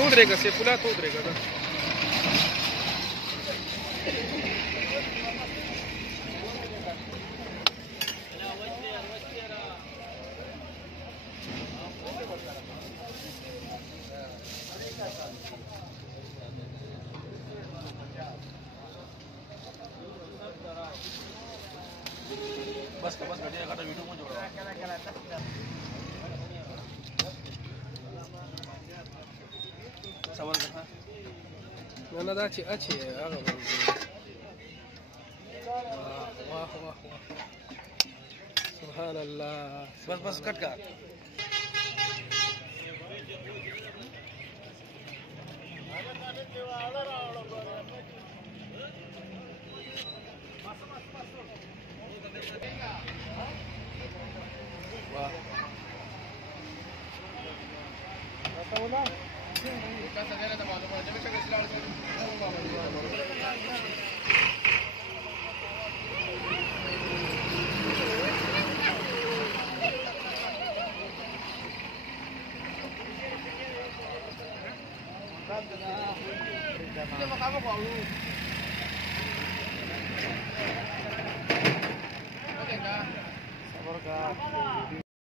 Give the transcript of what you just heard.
Tudrega, se pula tudrega. बस बढ़िया का वीडियो में जोड़ा सवाल कहा मैंने तो अच्छी है आगे वाह वाह वाह सुभान अल्लाह बस कट का Kita mau kamu kok lu.